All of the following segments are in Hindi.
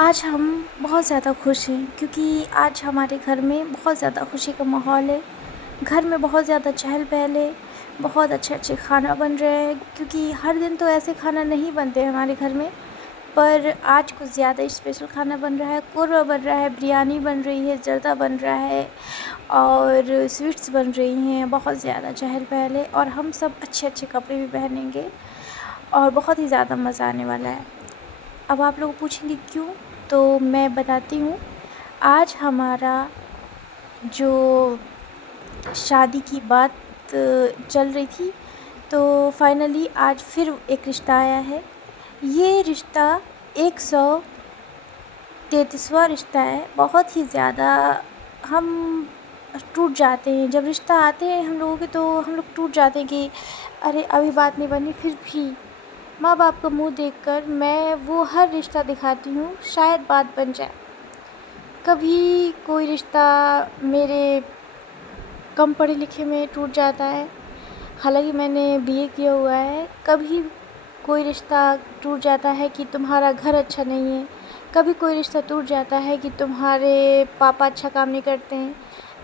आज हम बहुत ज़्यादा खुश हैं क्योंकि आज हमारे घर में बहुत ज़्यादा खुशी का माहौल है। घर में बहुत ज़्यादा चहल-पहल है, बहुत अच्छे-अच्छे खाना बन रहे हैं क्योंकि हर दिन तो ऐसे खाना नहीं बनते हमारे घर में। पर आज कुछ ज़्यादा ही स्पेशल खाना बन रहा है, कोरमा बन रहा है, बिरयानी बन रही है, जर्दा बन रहा है और स्वीट्स बन रही हैं। बहुत ज़्यादा चहल-पहल है और हम सब अच्छे-अच्छे कपड़े भी पहनेंगे और बहुत ही ज़्यादा मज़ा आने वाला है। अब आप लोग पूछेंगे क्यों? तो मैं बताती हूँ। आज हमारा जो शादी की बात चल रही थी, तो फाइनली आज फिर एक रिश्ता आया है। ये रिश्ता 133वां रिश्ता है। बहुत ही ज़्यादा हम टूट जाते हैं जब रिश्ता आते हैं हम लोगों के, तो हम लोग टूट जाते हैं कि अरे अभी बात नहीं बनी। फिर भी माँ बाप का मुँह देखकर मैं वो हर रिश्ता दिखाती हूँ, शायद बात बन जाए। कभी कोई रिश्ता मेरे कम पढ़े लिखे में टूट जाता है, हालांकि मैंने बीए किया हुआ है। कभी कोई रिश्ता टूट जाता है कि तुम्हारा घर अच्छा नहीं है। कभी कोई रिश्ता टूट जाता है कि तुम्हारे पापा अच्छा काम नहीं करते हैं।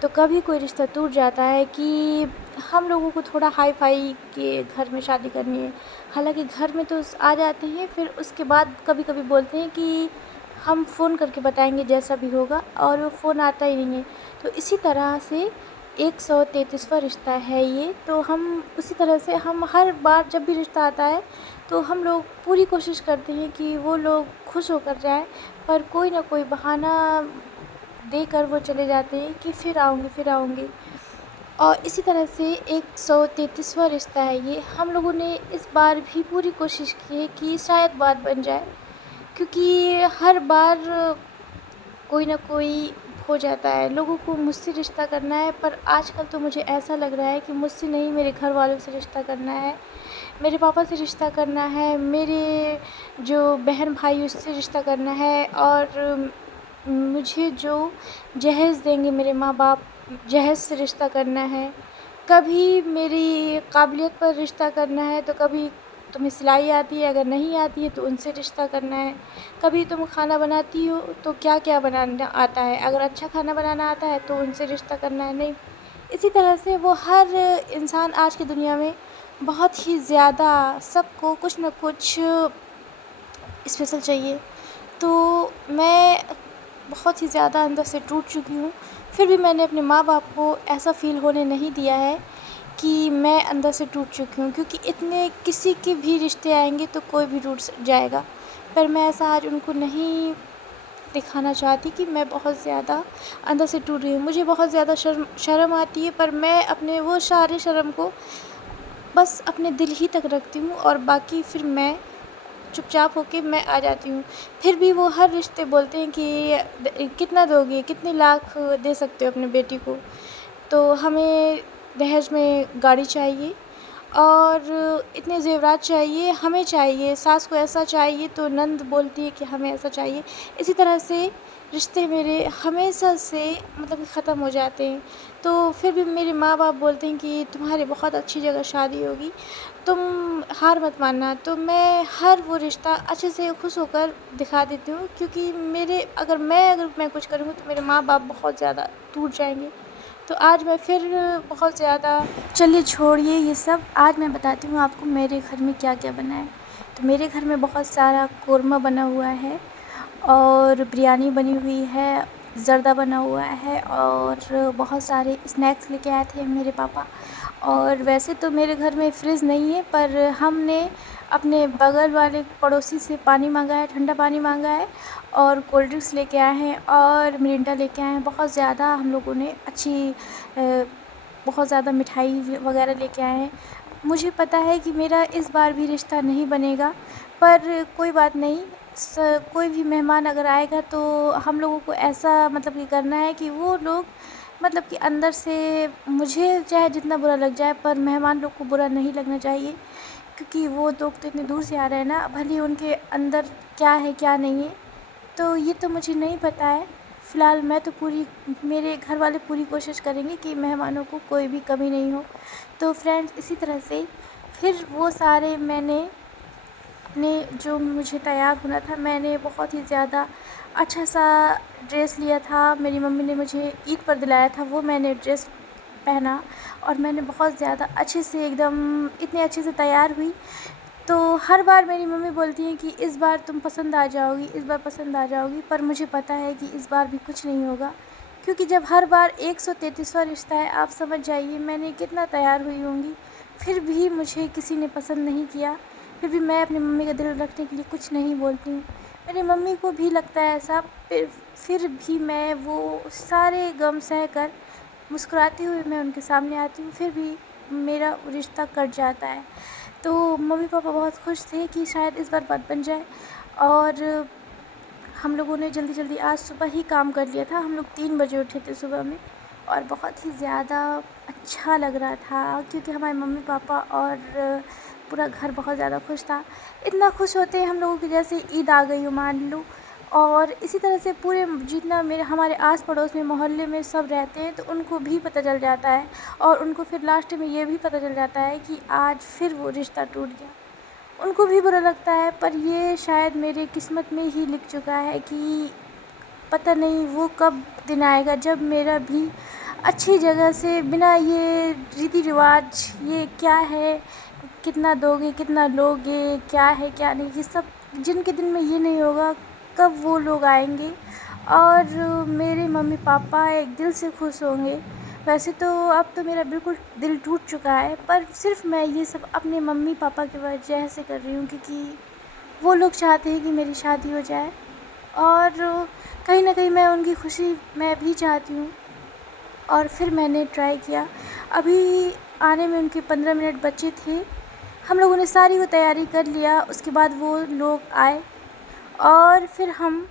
तो कभी कोई रिश्ता टूट जाता है कि हम लोगों को थोड़ा हाई फाई के घर में शादी करनी है। हालांकि घर में तो आ जाते हैं, फिर उसके बाद कभी कभी बोलते हैं कि हम फ़ोन करके बताएंगे जैसा भी होगा, और वो फ़ोन आता ही नहीं है। तो इसी तरह से 133वां रिश्ता है ये। तो हम उसी तरह से हम हर बार जब भी रिश्ता आता है तो हम लोग पूरी कोशिश करते हैं कि वो लोग खुश होकर जाएं, पर कोई ना कोई बहाना देकर वो चले जाते हैं कि फिर आऊँगी फिर आऊँगी। और इसी तरह से 133वां रिश्ता है ये। हम लोगों ने इस बार भी पूरी कोशिश की है कि शायद बात बन जाए, क्योंकि हर बार कोई ना कोई हो जाता है। लोगों को मुझसे रिश्ता करना है, पर आजकल तो मुझे ऐसा लग रहा है कि मुझसे नहीं, मेरे घर वालों से रिश्ता करना है, मेरे पापा से रिश्ता करना है, मेरे जो बहन भाई उससे रिश्ता करना है, और मुझे जो जहेज़ देंगे मेरे माँ बाप, जहेज़ से रिश्ता करना है। कभी मेरी काबिलियत पर रिश्ता करना है, तो कभी तुम्हें सिलाई आती है, अगर नहीं आती है तो उनसे रिश्ता करना है। कभी तुम खाना बनाती हो तो क्या क्या बनाना आता है, अगर अच्छा खाना बनाना आता है तो उनसे रिश्ता करना है। नहीं, इसी तरह से वो हर इंसान आज की दुनिया में बहुत ही ज़्यादा सबको कुछ न कुछ स्पेशल चाहिए। तो मैं बहुत ही ज़्यादा अंदर से टूट चुकी हूँ, फिर भी मैंने अपने माँ बाप को ऐसा फ़ील होने नहीं दिया है कि मैं अंदर से टूट चुकी हूँ, क्योंकि इतने किसी के भी रिश्ते आएंगे तो कोई भी टूट जाएगा। पर मैं ऐसा आज उनको नहीं दिखाना चाहती कि मैं बहुत ज़्यादा अंदर से टूट रही हूँ। मुझे बहुत ज़्यादा शर्म आती है, पर मैं अपने वो सारे शर्म को बस अपने दिल ही तक रखती हूँ, और बाकी फिर मैं चुपचाप होके मैं आ जाती हूँ। फिर भी वो हर रिश्ते बोलते हैं कि कितना दोगे, कितने लाख दे सकते हो अपनी बेटी को। तो हमें दहेज में गाड़ी चाहिए और इतने ज़ेवरात चाहिए, हमें चाहिए, सास को ऐसा चाहिए तो नंद बोलती है कि हमें ऐसा चाहिए। इसी तरह से रिश्ते मेरे हमेशा से मतलब कि ख़त्म हो जाते हैं। तो फिर भी मेरे माँ बाप बोलते हैं कि तुम्हारी बहुत अच्छी जगह शादी होगी, तुम हार मत मानना। तो मैं हर वो रिश्ता अच्छे से खुश होकर दिखा देती हूँ, क्योंकि अगर मैं कुछ करूँगी तो मेरे माँ बाप बहुत ज़्यादा टूट जाएंगे। तो आज मैं फिर बहुत ज़्यादा, चलिए छोड़िए ये सब। आज मैं बताती हूँ आपको मेरे घर में क्या क्या बना है। तो मेरे घर में बहुत सारा कोरमा बना हुआ है और बिरयानी बनी हुई है, ज़र्दा बना हुआ है, और बहुत सारे स्नैक्स लेके आए थे मेरे पापा। और वैसे तो मेरे घर में फ्रिज नहीं है, पर हमने अपने बगल वाले पड़ोसी से पानी मांगा है, ठंडा पानी मांगा है, और कोल्ड ड्रिंक्स लेके आए हैं और मिरिंडा लेके आए हैं। बहुत ज़्यादा हम लोगों ने बहुत ज़्यादा मिठाई वगैरह लेके आए हैं। मुझे पता है कि मेरा इस बार भी रिश्ता नहीं बनेगा, पर कोई बात नहीं। कोई भी मेहमान अगर आएगा तो हम लोगों को ऐसा मतलब कि करना है कि वो लोग मतलब कि अंदर से, मुझे चाहे जितना बुरा लग जाए पर मेहमान लोग को बुरा नहीं लगना चाहिए, क्योंकि वो लोग तो इतने दूर से आ रहे हैं ना, भले उनके अंदर क्या है क्या नहीं है तो ये तो मुझे नहीं पता है। फ़िलहाल मैं तो मेरे घर वाले पूरी कोशिश करेंगे कि मेहमानों को कोई भी कमी नहीं हो। तो फ्रेंड्स, इसी तरह से फिर वो सारे मैंने ने जो मुझे तैयार होना था, मैंने बहुत ही ज़्यादा अच्छा सा ड्रेस लिया था। मेरी मम्मी ने मुझे ईद पर दिलाया था, वो मैंने ड्रेस पहना और मैंने बहुत ज़्यादा अच्छे से एकदम इतने अच्छे से तैयार हुई। तो हर बार मेरी मम्मी बोलती हैं कि इस बार तुम पसंद आ जाओगी, इस बार पसंद आ जाओगी, पर मुझे पता है कि इस बार भी कुछ नहीं होगा, क्योंकि जब हर बार 133वां रिश्ता है, आप समझ जाइए मैंने कितना तैयार हुई होंगी, फिर भी मुझे किसी ने पसंद नहीं किया। फिर भी मैं अपनी मम्मी का दिल रखने के लिए कुछ नहीं बोलती हूँ। मेरी मम्मी को भी लगता है ऐसा, फिर भी मैं वो सारे गम सह कर मुस्कुराती हुई मैं उनके सामने आती हूँ, फिर भी मेरा रिश्ता कट जाता है। तो मम्मी पापा बहुत खुश थे कि शायद इस बार बात बन जाए, और हम लोगों ने जल्दी जल्दी आज सुबह ही काम कर लिया था। हम लोग 3 बजे उठे थे सुबह में, और बहुत ही ज़्यादा अच्छा लग रहा था, क्योंकि हमारे मम्मी पापा और पूरा घर बहुत ज़्यादा खुश था। इतना खुश होते हैं हम लोगों की जैसे ईद आ गई हो मान लो। और इसी तरह से पूरे जितना मेरे हमारे आस पड़ोस में मोहल्ले में सब रहते हैं, तो उनको भी पता चल जाता है, और उनको फिर लास्ट में ये भी पता चल जाता है कि आज फिर वो रिश्ता टूट गया। उनको भी बुरा लगता है, पर ये शायद मेरे किस्मत में ही लिख चुका है कि पता नहीं वो कब दिन आएगा जब मेरा भी अच्छी जगह से, बिना ये रीति रिवाज, ये क्या है, कितना दोगे कितना लोगे, क्या है क्या नहीं, ये सब जिनके दिन में ये नहीं होगा, कब वो लोग आएंगे और मेरे मम्मी पापा एक दिल से खुश होंगे। वैसे तो अब तो मेरा बिल्कुल दिल टूट चुका है, पर सिर्फ मैं ये सब अपने मम्मी पापा की वजह से कर रही हूँ, क्योंकि वो लोग चाहते हैं कि मेरी शादी हो जाए, और कहीं ना कहीं मैं उनकी खुशी मैं भी चाहती हूँ। और फिर मैंने ट्राई किया। अभी आने में उनके 15 मिनट बचे थे। हम लोगों ने सारी वो तैयारी कर लिया, उसके बाद वो लोग आए और फिर हम